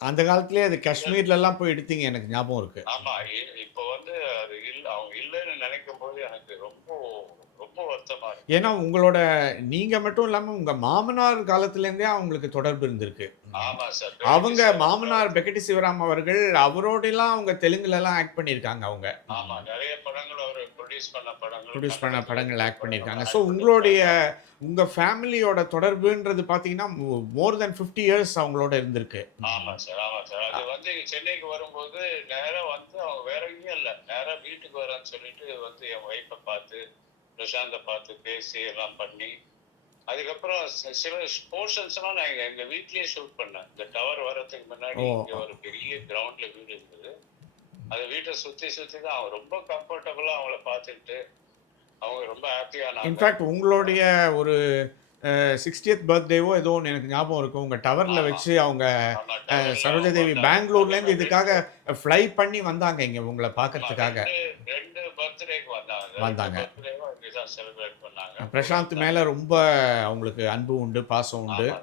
அந்த காலத்திலே அது காஷ்மீர்ல எல்லாம் போய் எடுத்தீங்க எனக்கு ஞாபகம் இருக்கு. ஆமா இப்போ வந்து அது இல்ல அவங்க இல்லைன்னு நினைக்கும் போது எனக்கு ரொம்ப ஏன்னா உங்களோட நீங்க மட்டும் இல்லாம உங்க மாமனார் காலத்துல இருந்தே அவங்களுக்கு தொடர்பு இருந்திருக்கு. ஆமா சார் அவங்க மாமனார் பெக்கட்டி சிவராம் அவர்கள் அவரோடலாம் அவங்க தெலுங்குல எல்லாம் ஆக்ட் பண்ணியிருக்காங்க அவங்க. ஆமா நிறைய படங்கள் அவர் ப்ரொடியூஸ் பண்ண படங்கள் ப்ரொடியூஸ் பண்ண படங்கள் ஆக்ட் பண்ணியிருக்காங்க. ஸோ உங்களுடைய உங்க ஃபேமிலியோட தொடர்புன்றது பார்த்தீங்கன்னா மோர் தென் ஃபிஃப்டி இயர்ஸ் அவங்களோட இருந்திருக்கு. ஆமா சார் ஆமா சார் அது வந்து சென்னைக்கு வரும்போது நேரா வந்து அவங்க வேற எங்கேயும் இல்ல. நேரா வீட்டுக்கு வரேன்னு சொல்லிட்டு வந்து என் ஒய்ஃபை பார்த்து பிரசாந்த பார்த்து பேசி எல்லாம் பண்ணி அதுக்கப்புறம் சில போர்ஷன்ஸ் எல்லாம் நான் எங்க- எங்க வீட்லயே ஷூட் பண்ணேன். இந்த டவர் வர்றதுக்கு முன்னாடி. இங்க ஒரு பெரிய கிரவுண்ட்ல வீடு இருந்தது. அது வீட்டை சுத்தி சுத்தி தான் அவங்க ரொம்ப கம்ஃபர்டபுளா அவங்கள பார்த்துட்டு அவங்க ரொம்ப ஹாப்பியானாங்க இன்ஃபேக்ட் உங்களுடைய ஒரு சிக்ஸ்டியத் பர்த்டேவோ ஏதோ ஒன்று எனக்கு ஞாபகம் இருக்கும் உங்க டவர்ல. வச்சு அவங்க ஆமா, அஹ், tower ல சரோஜா தேவி அவங்க பெங்களூர்ல இருந்து அவங்க இதுக்காக ஃப்ளை பண்ணி வந்தாங்க இங்க உங்களை பார்க்கறதுக்காக. ரெண்டு பர்த்டேக்கு வந்தாங்க. வந்தாங்க. பிரசாந்த் மேல ரொம்ப அவங்களுக்கு அன்பு உண்டு பாசம் உண்டு.